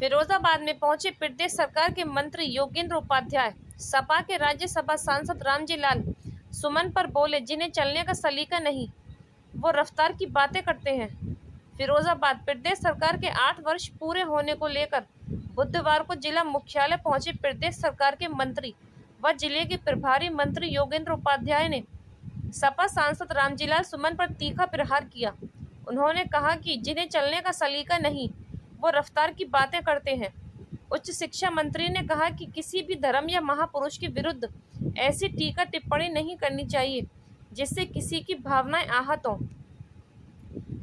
फिरोजाबाद में पहुंचे प्रदेश सरकार के मंत्री योगेंद्र उपाध्याय। सपा के राज्यसभा सांसद रामजी लाल सुमन पर बोले, जिन्हें चलने का सलीका नहीं, वो रफ्तार की बातें करते हैं। फिरोजाबाद प्रदेश सरकार के 8 वर्ष पूरे होने को लेकर बुधवार को जिला मुख्यालय पहुंचे प्रदेश सरकार के मंत्री व जिले के प्रभारी मंत्री योगेंद्र उपाध्याय ने सपा सांसद रामजीलाल सुमन पर तीखा प्रहार किया। उन्होंने कहा कि जिन्हें चलने का सलीका नहीं, वो रफ्तार की बातें करते हैं। उच्च शिक्षा मंत्री ने कहा कि किसी भी धर्म या महापुरुष के विरुद्ध ऐसी टीका टिप्पणी नहीं करनी चाहिए जिससे किसी की भावनाएं आहत हों।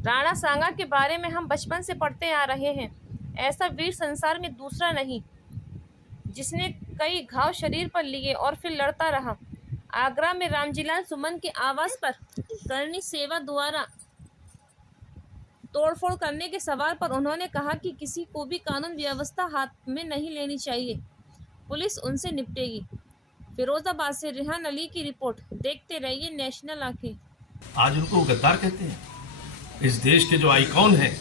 राणा सांगा के बारे में हम बचपन से पढ़ते आ रहे हैं। ऐसा वीर संसार में दूसरा नहीं, जिसने कई घाव शरीर पर लिए और फिर लड़ता रहा। आगरा में रामजीलाल सुमन के आवास पर करनी सेवा द्वारा तोड़फोड़ करने के सवाल पर उन्होंने कहा कि किसी को भी कानून व्यवस्था हाथ में नहीं लेनी चाहिए, पुलिस उनसे निपटेगी। फिरोजाबाद से रेहान अली की रिपोर्ट। देखते रहिए नेशनल आंखें। आज उनको गद्दार कहते हैं। इस देश के जो आइकॉन हैं,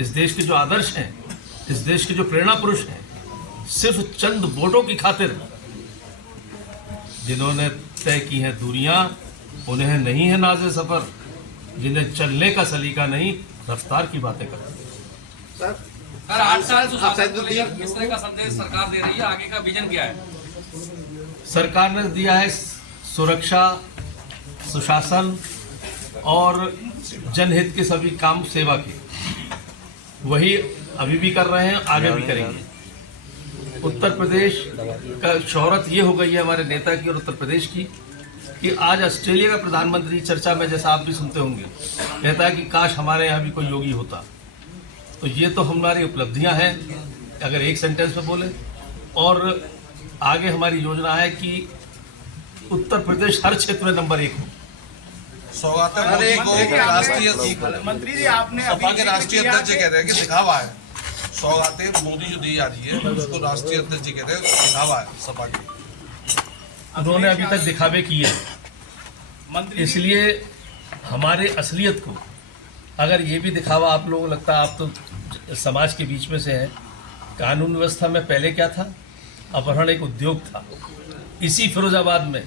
इस देश के जो आदर्श हैं, इस देश के जो प्रेरणा पुरुष हैं, सिर्फ चंद वोटों की खातिर जिन्होंने तय की हैं दूरियां, उन्हें नहीं है नाज़े सफर। जिन्हें चलने का सलीका नहीं, रफ्तार की बातें करते हैं। सर 8 साल मिश्रा का संदेश सरकार दे रही है, आगे का विजन क्या है? सरकार ने दिया है सुरक्षा, सुशासन और जनहित के सभी काम सेवा के, वही अभी भी कर रहे हैं, आगे भी करेंगे। उत्तर प्रदेश का शोहरत ये हो गई है हमारे नेता की और उत्तर प्रदेश की कि आज ऑस्ट्रेलिया का प्रधानमंत्री चर्चा में, जैसा आप भी सुनते होंगे, कहता है कि काश हमारे यहाँ भी कोई योगी होता। तो ये तो हमारी उपलब्धियां हैं, अगर एक सेंटेंस में बोले। और आगे हमारी योजना है कि उत्तर प्रदेश हर क्षेत्र में नंबर 1 हो। मंत्री जी, आपने सपा के राष्ट्रीय अध्यक्ष कह रहे हैं कि दिखावा है। सौगातें मोदी जो दी जा रही है उसको राष्ट्रीय अध्यक्ष जी कहते हैं दिखावा है सपा की। उन्होंने अभी तक दिखावे किए, इसलिए हमारे असलियत को, अगर ये भी दिखावा आप लोगों को लगता है, आप तो समाज के बीच में से हैं। कानून व्यवस्था में पहले क्या था? अपहरण एक उद्योग था। इसी फिरोजाबाद में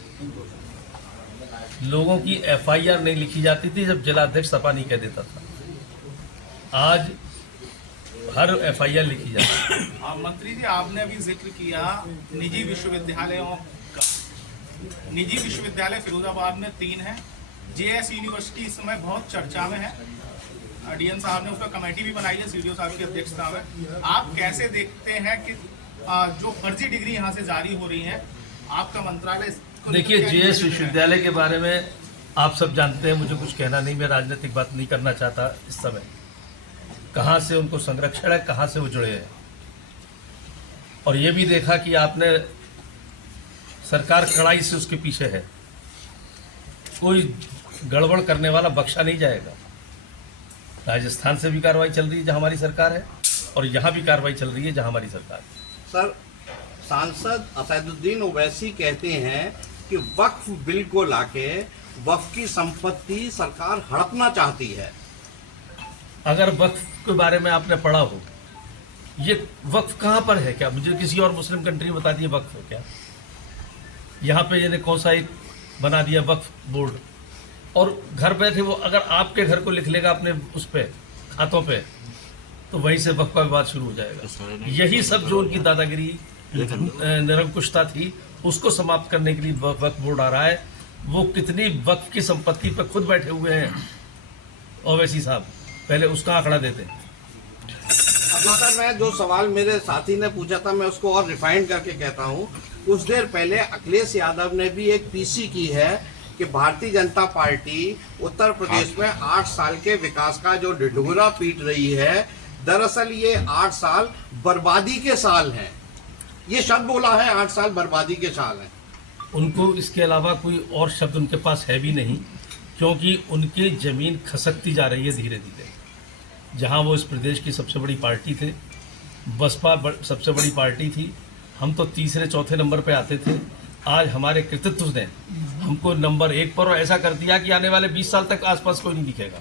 लोगों की FIR नहीं लिखी जाती थी जब जिलाध्यक्ष सपा नहीं कह देता था। आज हर FIR लिखी जाती है। मंत्री जी, आपने अभी जिक्र किया निजी विश्वविद्यालयों का। निजी विश्वविद्यालय फिरोजाबाद में 3 हैं। JS यूनिवर्सिटी इस समय बहुत चर्चा में है। DN साहब ने उसका कमेटी भी बनाई है, CDO साहब की अध्यक्षता में। आप कैसे देखते हैं कि जो फर्जी डिग्री यहाँ से जारी हो रही है, आपका मंत्रालय? देखिए, JS विश्वविद्यालय के बारे में आप सब जानते हैं, मुझे कुछ कहना नहीं, मैं राजनीतिक बात नहीं करना चाहता इस समय। कहाँ से उनको संरक्षण है, कहाँ से वो जुड़े हैं। और ये भी देखा कि आपने सरकार कड़ाई से उसके पीछे है। कोई गड़बड़ करने वाला बख्शा नहीं जाएगा। राजस्थान से भी कार्रवाई चल रही है जहाँ हमारी सरकार है, और यहाँ भी कार्रवाई चल रही है जहाँ हमारी सरकार है। सर, सांसद असदुद्दीन ओवैसी कहते हैं कि वक्फ बिल को लाके वक्फ की संपत्ति सरकार हड़पना चाहती है। अगर वक्फ के बारे में आपने पढ़ा हो, ये वक्फ कहाँ पर है? क्या मुझे किसी और मुस्लिम कंट्री में बता दिए वक्फ है क्या? यहाँ पे ये कौन सा एक बना दिया वक्फ बोर्ड, और घर बैठे वो अगर आपके घर को लिख लेगा अपने उस पे खातों पे, तो वहीं से वक्फ का विवाद शुरू हो जाएगा। यही सब जो उनकी दादागिरी, निरंकुशता थी, उसको समाप्त करने के लिए वक्फ बोर्ड आ रहा है। वो कितनी वक्फ की संपत्ति पर खुद बैठे हुए हैं ओवैसी साहब, पहले उसका आंकड़ा देते हैं। सर, मैं जो सवाल मेरे साथी ने पूछा था, मैं उसको और रिफाइंड करके कहता हूँ। कुछ देर पहले अखिलेश यादव ने भी एक PC की है कि भारतीय जनता पार्टी उत्तर प्रदेश में 8 साल के विकास का जो ढिढोरा पीट रही है, दरअसल ये 8 साल बर्बादी के साल हैं। ये शब्द बोला है, 8 साल बर्बादी के साल हैं। उनको इसके अलावा कोई और शब्द उनके पास है भी नहीं, क्योंकि उनकी ज़मीन खसकती जा रही है धीरे धीरे। जहां वो इस प्रदेश की सबसे बड़ी पार्टी थे, बसपा सबसे बड़ी पार्टी थी, हम तो तीसरे चौथे नंबर पे आते थे। आज हमारे कृतित्व ने हमको नंबर 1 पर ऐसा कर दिया कि आने वाले 20 साल तक आसपास कोई नहीं दिखेगा।